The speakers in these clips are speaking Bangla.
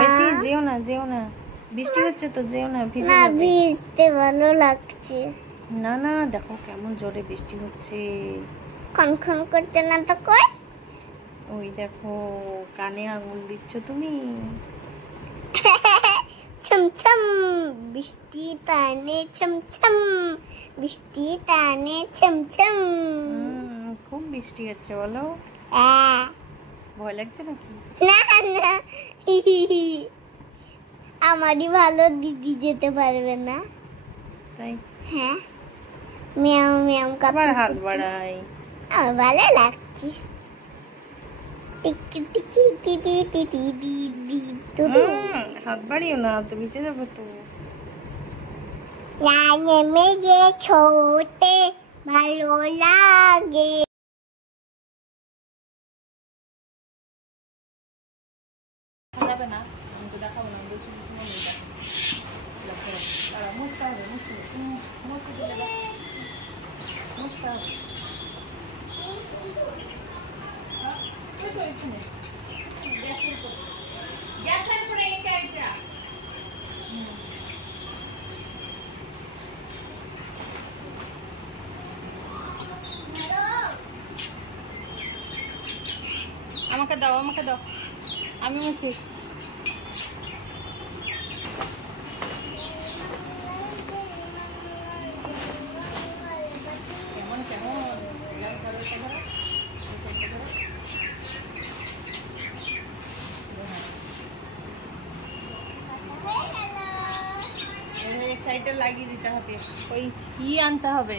ঐশী যেও না, যেও না, বৃষ্টি হচ্ছে তো, যেও না, ভিজে না যাবে। ভিজতে ভালো লাগছে। না না, দেখো কেমন জোরে বৃষ্টি হচ্ছে। খনখন করছে না তো কই? ওই দেখো, কানে আঙুল দিচ্ছ তুমি। ছমছম বৃষ্টি টানে ছমছম, বৃষ্টি টানে ছমছম। খুব বৃষ্টি হচ্ছে বলো। ভয় লাগছে নাকি? না না, আমারই ভালো, দিদি যেতে পারবে না। তাই? হ্যাঁ, মিয়াও মিয়াও আবার হাত বাড়াই। আমার ভালো লাগছে। টিকি টিকি দিদি দিদি দিদি দুদু। হাত বাড়িও না, তো ভিজে যাবে তো। রানে মেয়ে ছোটে ভালো লাগে। যাবে না, আমি তো দেখাবো না, দেখি তোমার মেয়ে দেখো। মুছতে হবে, মুছতে দিলে মুছতে হবে। গ্যাসের উপরে এটা এটা। আমাকে দাও, আমাকে দাও, আমি মুছি। কেমন কেমন সাইডে লাগিয়ে দিতে হবে, ওই আনতে হবে,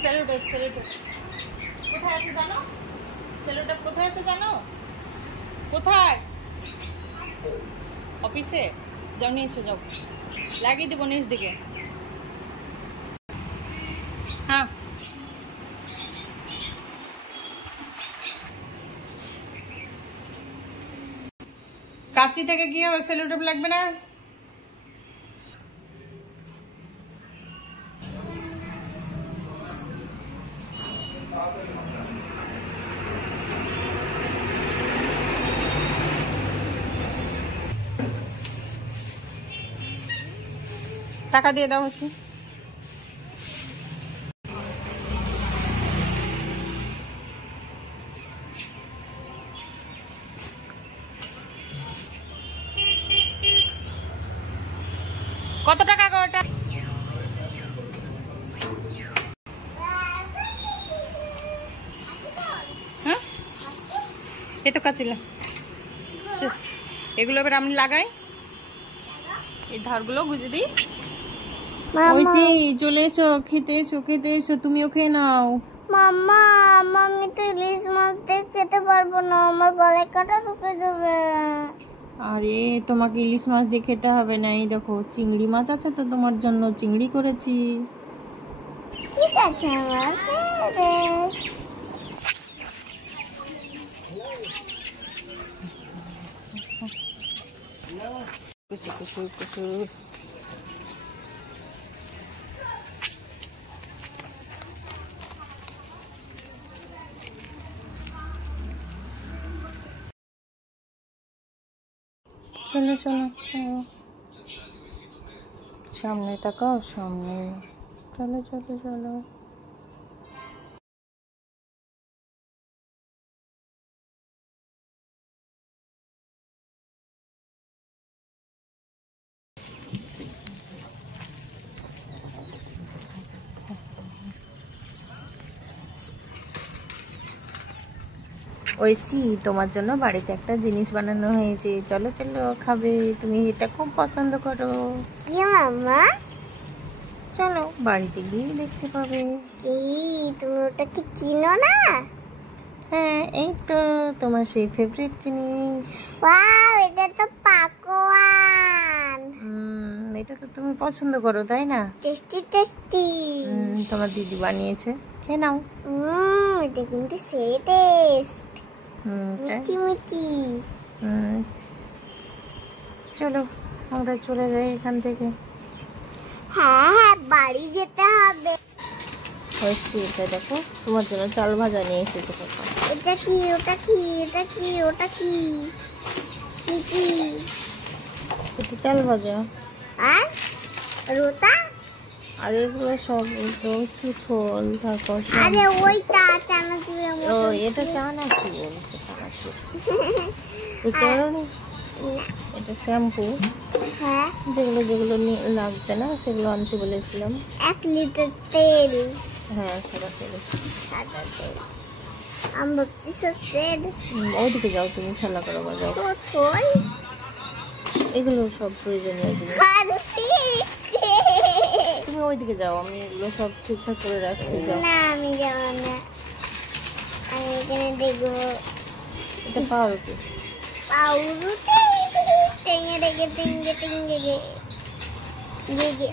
সেলোটেপ। সেলোটেপ কোথায় আছে জানো? সেলোটেপ কোথায় আছে জানো? কোথায়? অফিসে যাও, নিয়ে এসো, যাও, লাগিয়ে দেবো নিচ দিকে। হ্যাঁ, কাঁচি থেকে কি হবে? সেলোটেপ লাগবে না? টাকা দিয়ে দাও বেশি। কত টাকা গো ওটা? হ্যাঁ, এই তো কাচিলা। এগুলো এবার আমি লাগাই, এই ধারগুলো গুজে দিই। ঐশী চলে এসো, খেতে এসো, খেতে এসো, তুমিও খেয়ে নাও। মাম্মা, আমি তো ইলিশ মাছ দিয়ে খেতে পারবো না, আমার গলায় কাঁটা ঢুকে যাবে। আরে তোমাকে ইলিশ মাছ দিয়ে খেতে হবে না, এই দেখো চিংড়ি মাছ আছে তো তোমার জন্য, চিংড়ি করেছি। ঠিক আছে আমার কুসু কুসু কুসু। চলো চলো চলো, সামনে তাকাও, সামনে, চলো চলো চলো। ঐশী তোমার জন্য বাড়িতে একটা জিনিস বানানো হয়েছে, চলো চলো খাবে, তুমি এটা খুব পছন্দ করো। কি মাম্মা? চলো বাড়িতে গিয়ে দেখতে পাবে। তুমি ওটা কি চিনো না? হ্যাঁ, এই তো তোমার সেই ফেভারিট জিনিস। ওয়াও, এটা তো পাকোয়ান। এটা তো তুমি পছন্দ করো তাই না? Tasty tasty. তোমার দিদি বানিয়েছে, খেয়ে নাও। এটা কিন্তু সেই টেস্ট, মিষ্টি মিষ্টি। চলো আমরা চলে যাই এখান থেকে। হ্যাঁ হ্যাঁ, বাড়ি যেতে হবে। হয়েছি। এটা দেখো তোমার জন্য চাল ভাজা নিয়ে এসেছে পাপা। এটা কি? ওটা কি? এটা কি? ওটা কি? কি কি? এটা চাল ভাজা। আর রোতা? আর এগুলো সব তো সুফল, তারপর আরে ওইটা চানাচুরের ও মতো। এটা চানাচুর, চানাচুর বুঝতে পারো না? এটা শ্যাম্পু, হ্যাঁ, যেগুলো যেগুলো লাগবে না সেগুলো আনতে বলেছিলাম। 1 লিটার তেল। হ্যাঁ সাদা তেল। সাদা তেল। আমি ভাবছি সর্ষের। ওইদিকে যাও, তুমি খেলা করো বা যাও। সর্ষই? এগুলো সব প্রয়োজনীয় জিনিস। আর তুমি ওইদিকে যাও, আমি এগুলো সব ঠিকঠাক করে রাখছি, যাও। না, আমি যাব না। আমি এখানে দেখবো এটা পাউরুটি। পাউরুটি। টেঙে টেঙে টেঙে টেঙে গে গে গে।